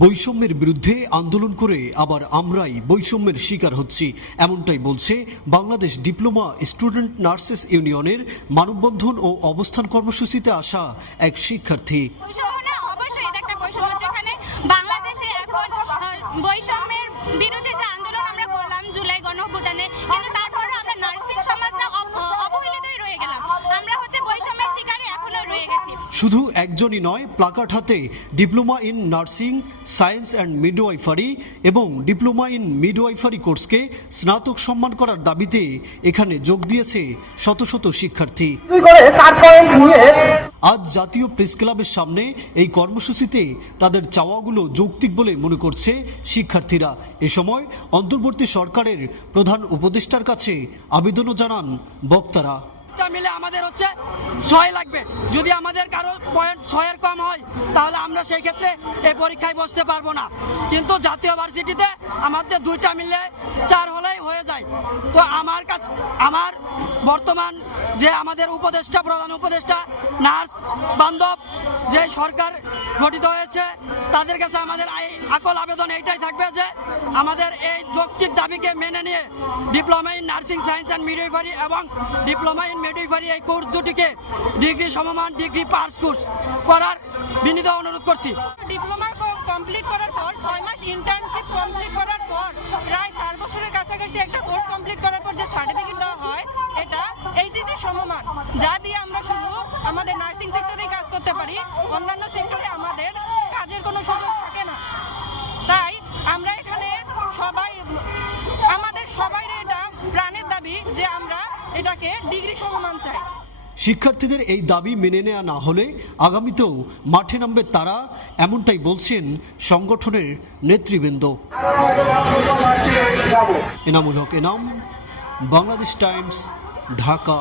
বৈষম্যের বিরুদ্ধে আন্দোলন করে আবার আমরাই বৈষম্যের শিকার হচ্ছি, এমনটাই বলছে বাংলাদেশ ডিপ্লোমা স্টুডেন্ট নার্সেস ইউনিয়নের মানববন্ধন ও অবস্থান কর্মসূচিতে আসা এক শিক্ষার্থী। অবশ্যই এটা একটা বৈষম্য, যেখানে বাংলাদেশে এখন বৈষম্যের বিরুদ্ধে যে আন্দোলন আমরা করলাম জুলাই গণঅভ্যুত্থানে, কিন্তু তারপরে আমরা নার্সিং সমাজরা অবহেলিতই রয়ে গেলাম। আমরা বৈষম্যের শিকারে এখনো রয়ে গেছি। শুধু একজনই নয়, প্লাকার্ড হাতে diploma in nursing science and midwifery এবং ডিপ্লোমা ইন মিডওয়াইফারি কোর্সকে স্নাতক সম্মান করার দাবিতে এখানে যোগ দিয়েছে শত শত শিক্ষার্থী। আজ জাতীয় প্রেস ক্লাবের সামনে এই কর্মসূচিতে তাদের চাওয়াগুলো যৌক্তিক বলে মনে করছে শিক্ষার্থীরা। এ সময় অন্তর্বর্তী সরকারের প্রধান উপদেষ্টার কাছে আবেদনও জানান বক্তারা। মিলে আমাদের 6 লাগবে। যদি আমাদের কারো পয়েন্ট 6-এর কম হয় তাহলে আমরা সেই ক্ষেত্রে এই পরীক্ষায় বসতে পারবো না, কিন্তু জাতীয় ভার্সিটিতে আমাদের 2টা মিলে 4 হলেই হয়ে যায়। তো আমার বর্তমান যে আমাদের উপদেষ্টা, প্রধান উপদেষ্টা, নার্স বান্ধব যে সরকার গঠিত হয়েছে, তাদের কাছে আমাদের আকল আবেদন এইটাই থাকবে যে আমাদের এই যৌক্তিক দাবিকে মেনে নিয়ে diploma in nursing science and midwifery এবং ডিপ্লোমা ইন মিডওয়াইফারি এই কোর্স দুটিকে ডিগ্রি সমমান, ডিগ্রি পাস কোর্স করার বিনীত অনুরোধ করছি। ডিপ্লোমা কমপ্লিট করার পর 6 মাস ইন্টার্নশিপ কমপ্লিট করার পর প্রায় 4 বছরের কাছাকাছি একটা কোর্স কমপ্লিট করার পর যে সার্টিফিকেট দেওয়া হয়, এটা এইচএসসি সমমান, যা দিয়ে আমরা শুধু আমাদের নার্সিং সেক্টরেই কাজ করতে পারি, অন্যান্য সেক্টরে আমাদের কাজের কোনো সুযোগ থাকে না। তাই আমরা এখানে আমাদের সবাই এটা প্রাণের দাবি যে আমরা এটাকে ডিগ্রি সমমান চাই। শিক্ষার্থীদের এই দাবি মেনে নেওয়া না হলে আগামীতেও মাঠে নামবে তারা, এমনটাই বলছেন সংগঠনের নেতৃবৃন্দ। এনামুল হক এনাম, বাংলাদেশ টাইমস, ঢাকা।